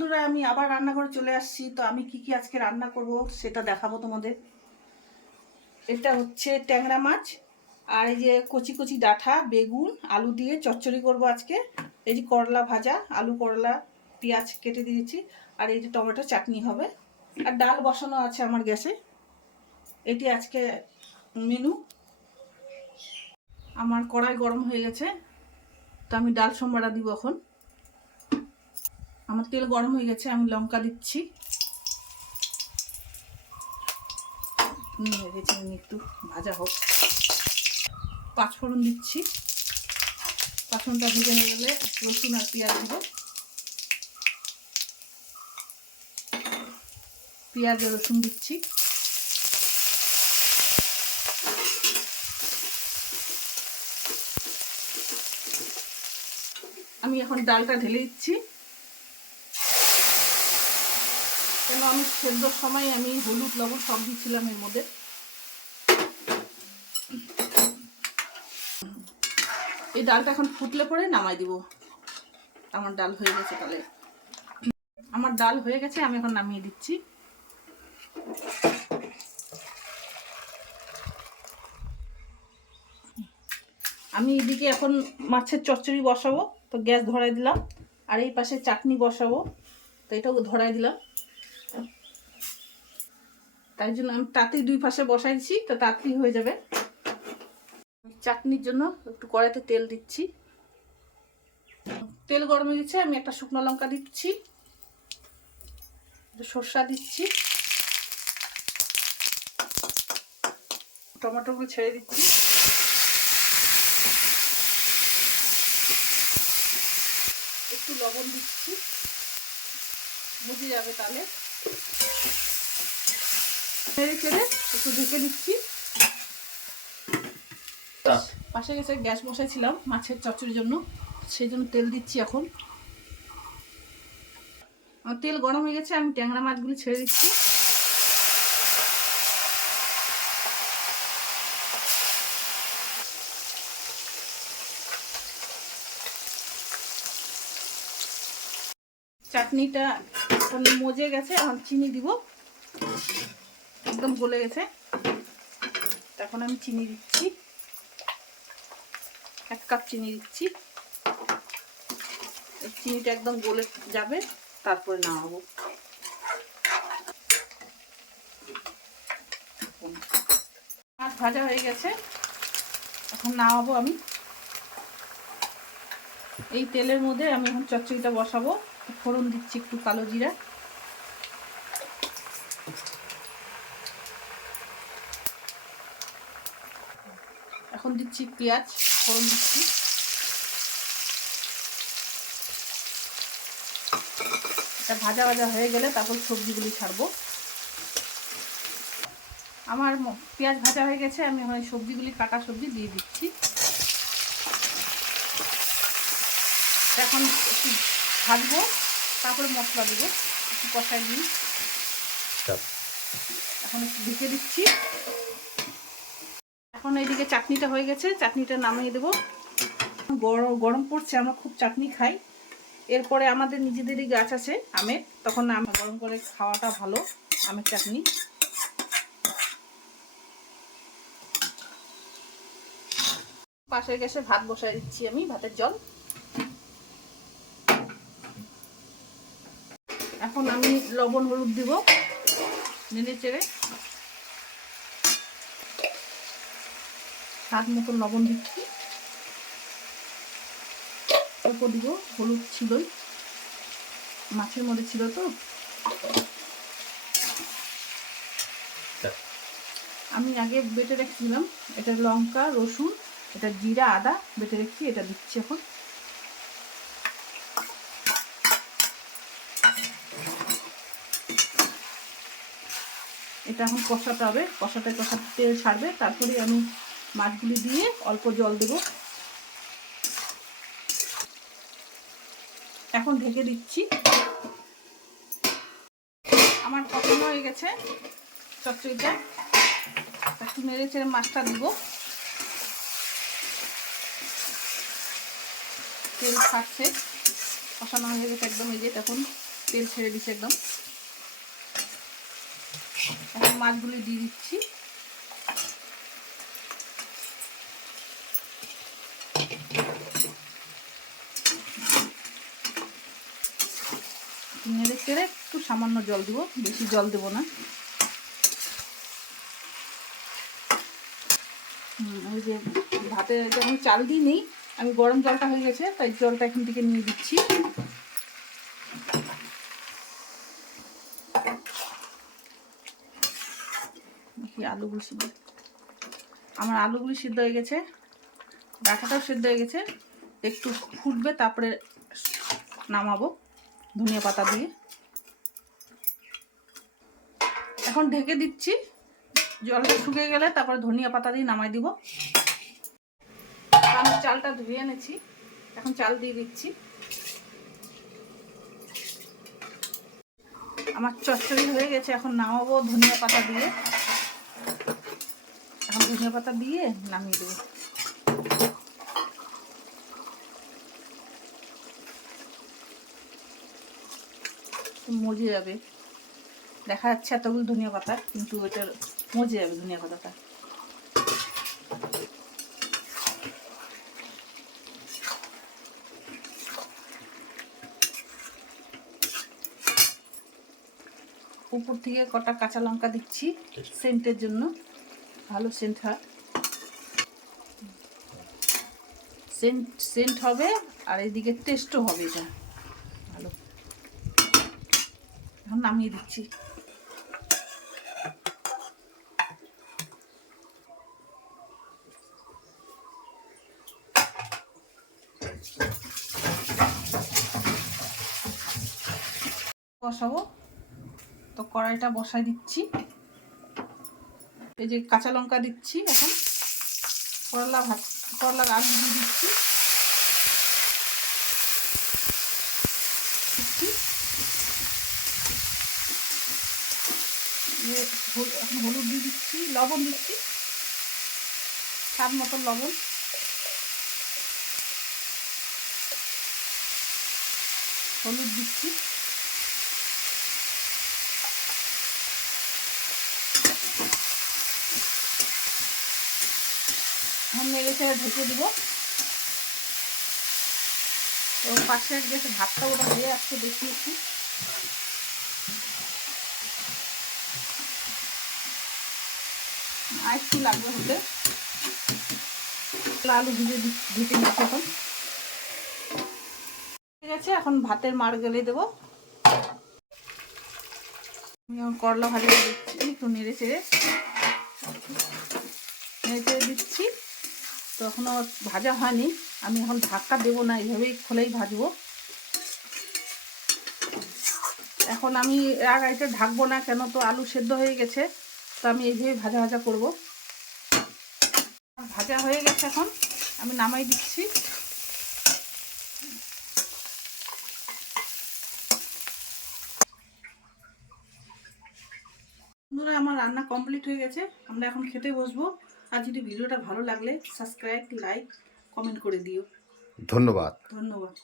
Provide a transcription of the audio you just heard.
বন্ধুরা, আমি আবার রান্নাঘরে চলে আসছি। তো আমি কি আজকে রান্না করব সেটা দেখাবো তোমাদের। এটা হচ্ছে ট্যাংরা মাছ, আর এই যে কচি কচি ডাঁটা বেগুন আলু দিয়ে চচ্চড়ি করব আজকে। এই যে করলা ভাজা, আলু করলা পেঁয়াজ কেটে দিয়েছি, আর এই যে টমেটো চাটনি হবে, আর ডাল বসানো আছে আমার গ্যাসে। এটি আজকে মেনু। আমার কড়াই গরম হয়ে গেছে, তো আমি ডাল সম্বারা দিব এখন। আমার তেল গরম হয়ে গেছে, আমি লঙ্কা দিচ্ছি, রেখেছি একটু ভাজা হোক। পাঁচফোড়ন দিচ্ছি, পাঁচফোড়নটা ভেজে হয়ে গেলে রসুন আর পেঁয়াজ দিব। পেঁয়াজ আর রসুন দিচ্ছি। আমি এখন ডালটা ঢেলে দিচ্ছি, কেন আমি সেদ্ধর সময় আমি হলুদ লবণ সব দিচ্ছিলাম এর মধ্যে। এই ডালটা এখন ফুটলে পরে নামাই দিব। আমার ডাল হয়ে গেছে, তাহলে আমার ডাল হয়ে গেছে, আমি এখন নামিয়ে দিচ্ছি। আমি এদিকে এখন মাছের চচ্চড়ি বসাবো, তো গ্যাস ধরাই দিলাম, আর এই পাশে চাটনি বসাবো, তো এটাও ধরাই দিলাম। তাই জন্য আমি তাতেই দুই পাশে বসাইছি, তো তাড়াতাড়ি হয়ে যাবে। চাটনির জন্য একটু কড়াইতে তেল দিচ্ছি, তেল গরম হয়ে গেছে। আমি একটা শুকনো লঙ্কা দিচ্ছি, সরষা দিচ্ছি, টমেটোগুলো ছেড়ে দিচ্ছি, একটু লবণ দিচ্ছি, বুঝে যাবে তাহলে। ছেড়ে ছেড়ে একটু ঢেকে দিচ্ছি। পাশে গেছে গ্যাস বসাইছিলাম মাছের চচ্চড়ির জন্য, সেই জন্য তেল দিচ্ছি এখন। আমার তেল গরম হয়ে গেছে, আমি ট্যাংরা মাছগুলি ছেড়ে দিচ্ছি। চাটনিটা এখন মজে গেছে, এখন চিনি দিব, একদম গলে গেছে। এখন আমি চিনি দিচ্ছি, 1 কাপ চিনি দিচ্ছি। চিনিটা একদম গলে যাবে, তারপরে নামাবো। মাছ ভাজা হয়ে গেছে, এখন নামাবো আমি। এই তেলের মধ্যে আমি এখন চচ্চড়িটা বসাবো। ফোড়ন দিচ্ছি একটু কালো জিরা, এখন দিচ্ছি পেঁয়াজ, ফোড়ন দিচ্ছি। এটা ভাজা ভাজা হয়ে গেলে তারপর সবজিগুলি ছাড়বো। আমার পেঁয়াজ ভাজা হয়ে গেছে, আমি এখন সবজিগুলি কাটা সবজি দিয়ে দিচ্ছি। এখন একটু ভাজবো, তারপরে মশলা দেবো, একটু কষাই নিই। এখন একটু ঢেকে দিচ্ছি। এখন এইদিকে চাটনিটা হয়ে গেছে, চাটনিটা নামিয়ে দেবো। গরম পড়ছে, আমরা খুব চাটনি খাই। এরপরে আমাদের নিজেদেরই গাছ আছে আমের, তখন আম গরম করে খাওয়াটা ভালো, আমের চাটনি। পাশের গ্যাসে ভাত বসাই দিচ্ছি আমি, ভাতের জল। এখন আমি লবণ হলুদ দিব, নেড়ে চেড়ে স্বাদ মতো লবণ দিচ্ছি। অল্প দিব, হলুদ ছিলই, মাছের মধ্যে ছিল তো। আমি আগে বেটে রেখেছিলাম, এটা লঙ্কা রসুন, এটা জিরা আদা বেটে রেখেছি, এটা দিচ্ছি এখন। এটা এখন কষাতে হবে, কষাতে তেল ছাড়বে, তারপরে আমি মাছগুলি দিয়ে অল্প জল দেব। এখন ঢেকে দিচ্ছি। আমার কষানো হয়ে গেছে চচ্চড়িটা, একটু নেড়ে চেড়ে মাছটা দিব। তেল ছাড়ছে, কষানো হয়ে গেছে একদম। এই যে দেখুন তেল ছেড়ে দিচ্ছে একদম। এখন মাছগুলি দিয়ে দিচ্ছি। নেড়ে চেড়ে একটু সামান্য জল দেবো, বেশি জল দেবো না। ওই যে ভাতে যখন চাল দিই নেই, আমি গরম জলটা হয়ে গেছে তাই জলটা এখান থেকে নিয়ে দিচ্ছি। দেখি আলুগুলো সিদ্ধ, আমার আলুগুলি সিদ্ধ হয়ে গেছে, ডাঁটাটাও সিদ্ধ হয়ে গেছে। একটু ফুটবে তারপরে নামাবো ধনিয়া পাতা দিয়ে। এখন ঢেকে দিচ্ছি, জলটা শুকিয়ে গেলে তারপরে ধনিয়া পাতা দিয়ে নামাই দিব। আমি চালটা ধুয়ে এনেছি, এখন চাল দিয়ে দিচ্ছি। আমার চচ্চড়ি হয়ে গেছে, এখন নামাবো ধনিয়া পাতা দিয়ে। এখন ধনিয়া পাতা দিয়ে নামিয়ে দেবো। মজে যাবে, দেখা যাচ্ছে এতগুলো ধনিয়া পাতা, কিন্তু এটার মজে যাবে ধনিয়া পাতাটা। উপর থেকে কটা কাঁচা লঙ্কা দিচ্ছি সেন্টের জন্য, ভালো সেন্ট হয়, সেন্ট হবে আর এদিকে টেস্টও হবে এটা ভালো। এখন নামিয়ে দিচ্ছি। বসাবো তো কড়াইটা বসাই দিচ্ছি। এই যে কাঁচা লঙ্কা দিচ্ছি, এখন করলার আলু দিয়ে দিচ্ছি। এখন হলুদ দিয়ে দিচ্ছি, লবণ দিচ্ছি, স্বাদ মতো লবণ, হলুদ দিচ্ছি। এখন নেড়ে ছেড়ে ঢেকে দিব। তো পাশে গেছে ভাতটা ওটা হয়ে আসছে, দেখি একটু। আর একটু লাগবে হতে। আলু ঢেকে দিচ্ছি এখন। ঠিক আছে, এখন ভাতের মাড় গেলে দেবো। আমি এখন করলা ভাজা দিচ্ছি, একটু নেড়ে চেড়ে দিচ্ছি। তো এখনও ভাজা হয়নি, আমি এখন ঢাকা দেবো না, এইভাবেই খোলেই ভাজবো। এখন আমি আগাইতে ঢাকবো না, কেন তো আলু সেদ্ধ হয়ে গেছে, তো আমি এইভাবেই ভাজা ভাজা করব। ভাজা হয়ে গেছে, এখন আমি নামাই দিচ্ছি। বন্ধুরা, আমার রান্না কমপ্লিট হয়ে গেছে, আমরা এখন খেতে বসবো। আর যদি ভিডিওটা ভালো লাগলে সাবস্ক্রাইব, লাইক, কমেন্ট করে দিও। ধন্যবাদ। ধন্যবাদ।